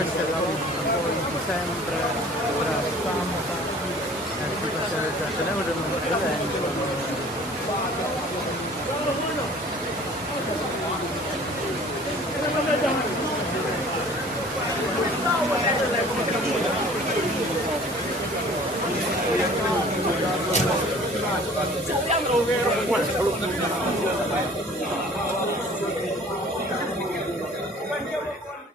Questa è la lotta di sempre, ora stampa, situazione del genere, ne vorremmo un evento. Sappiamo vero questo.